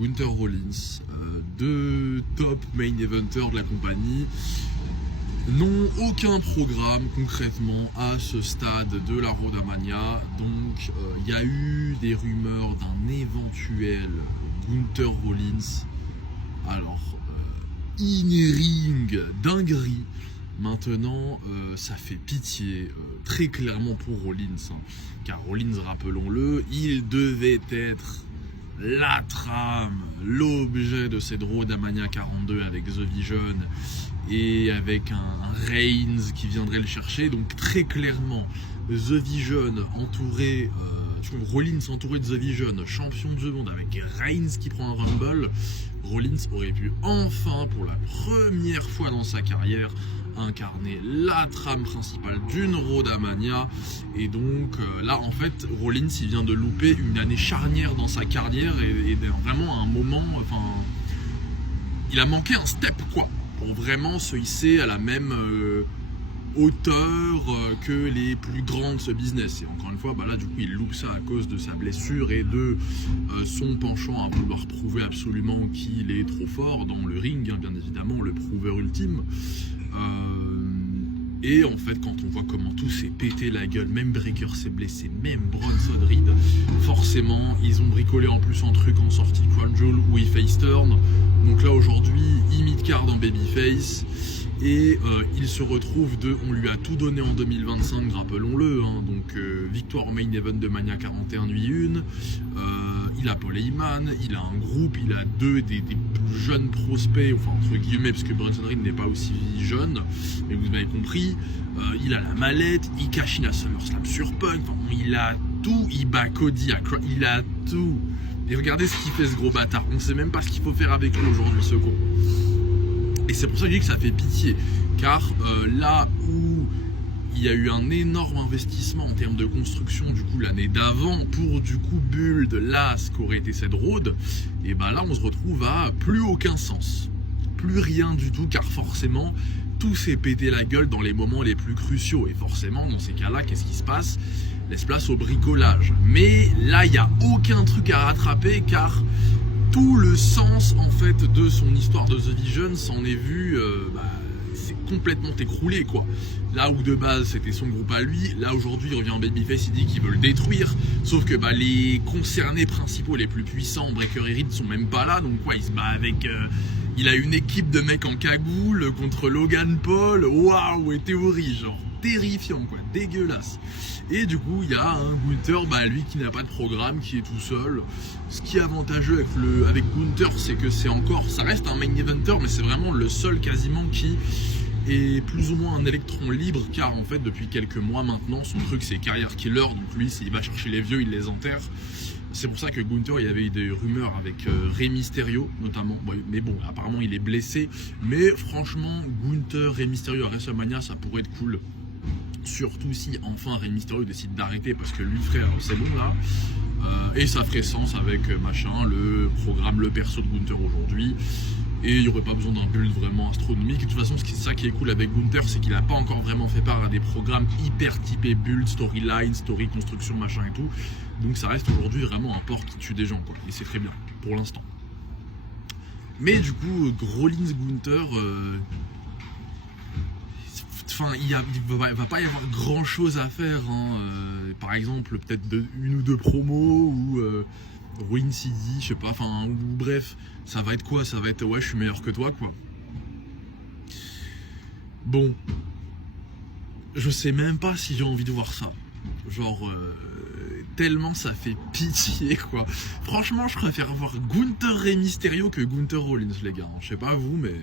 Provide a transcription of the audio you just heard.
Gunther Rollins, deux top main eventers de la compagnie, n'ont aucun programme concrètement à ce stade de la Road à Mania. Donc il y a eu des rumeurs d'un éventuel Gunther Rollins. Alors, in-ring dinguerie. Maintenant, ça fait pitié, très clairement pour Rollins. Car Rollins, rappelons-le, il devait être la trame, l'objet de cette Road à Mania 42 avec The Vision et avec un Reigns qui viendrait le chercher. Donc très clairement, The Vision entouré, Rollins entouré de The Vision, champion du monde avec Reigns qui prend un Rumble. Rollins aurait pu enfin, pour la première fois dans sa carrière, incarner la trame principale d'une Road à Mania. Et donc là en fait Rollins il vient de louper une année charnière dans sa carrière et vraiment un moment, enfin il a manqué un step quoi pour vraiment se hisser à la même hauteur que les plus grands de ce business. Et encore une fois là du coup il loupe ça à cause de sa blessure et de son penchant à vouloir prouver absolument qu'il est trop fort dans le ring, bien évidemment le prouveur ultime. Et en fait quand on voit comment tout s'est pété la gueule, même Breakker s'est blessé, même Bronson Reed, forcément ils ont bricolé en plus un truc en sortie Crown Jewel où il face turn. Donc là aujourd'hui il mid-card en babyface et il se retrouve on lui a tout donné en 2025, rappelons-le, donc victoire au main event de Mania 41 nuit 1, il a Paul Heyman, il a un groupe, il a deux des plus jeunes prospects, enfin entre guillemets parce que Bronson Reed n'est pas aussi jeune, mais vous m'avez compris, il a la mallette, il cash in à SummerSlam sur Punk, enfin, il a tout, il bat Cody, il a tout. Et regardez ce qu'il fait ce gros bâtard, on sait même pas ce qu'il faut faire avec lui aujourd'hui ce con. Et c'est pour ça que je dis que ça fait pitié, car là où il y a eu un énorme investissement en termes de construction du coup l'année d'avant pour du coup build là ce qu'aurait été cette road, et là on se retrouve à plus aucun sens, plus rien du tout, car forcément tout s'est pété la gueule dans les moments les plus cruciaux, et forcément dans ces cas là qu'est-ce qui se passe? Laisse place au bricolage. Mais là il n'y a aucun truc à rattraper, car tout le sens en fait de son histoire de The Vision s'en est vu c'est complètement écroulé quoi. Là où de base c'était son groupe à lui, là aujourd'hui il revient en babyface, il dit qu'il veut le détruire, sauf que les concernés principaux les plus puissants, Breakker et Reed, sont même pas là, donc quoi il se bat avec il a une équipe de mecs en cagoule contre Logan Paul, waouh, et théorie genre terrifiant quoi, dégueulasse. Et du coup il y a un Gunther, lui qui n'a pas de programme, qui est tout seul. Ce qui est avantageux avec Gunther, c'est que ça reste un main eventer, mais c'est vraiment le seul quasiment qui est plus ou moins un électron libre, car en fait depuis quelques mois maintenant son truc c'est carrière killer, donc lui s'il va chercher les vieux il les enterre. C'est pour ça que Gunther, il y avait eu des rumeurs avec Rey Mysterio notamment, mais bon apparemment il est blessé, mais franchement Gunther, Rey Mysterio à WrestleMania ça pourrait être cool. Surtout si enfin Rey Mysterio décide d'arrêter, parce que lui frère c'est bon là, et ça ferait sens avec le programme, le perso de Gunther aujourd'hui, et il n'y aurait pas besoin d'un build vraiment astronomique. De toute façon c'est ça qui est cool avec Gunther, c'est qu'il n'a pas encore vraiment fait part à des programmes hyper typés build, storyline, story, construction, machin et tout, donc ça reste aujourd'hui vraiment un porc qui tue des gens quoi, et c'est très bien pour l'instant. Mais du coup Rollins Gunther, il va pas y avoir grand chose à faire, par exemple peut-être une ou deux promos ou Rollins CD, je sais pas, ou bref, ça va être quoi? Ça va être ouais je suis meilleur que toi quoi. Bon, je sais même pas si j'ai envie de voir ça, genre tellement ça fait pitié quoi. Franchement je préfère voir Gunther et Mysterio que Gunther Rollins les gars, je sais pas vous mais...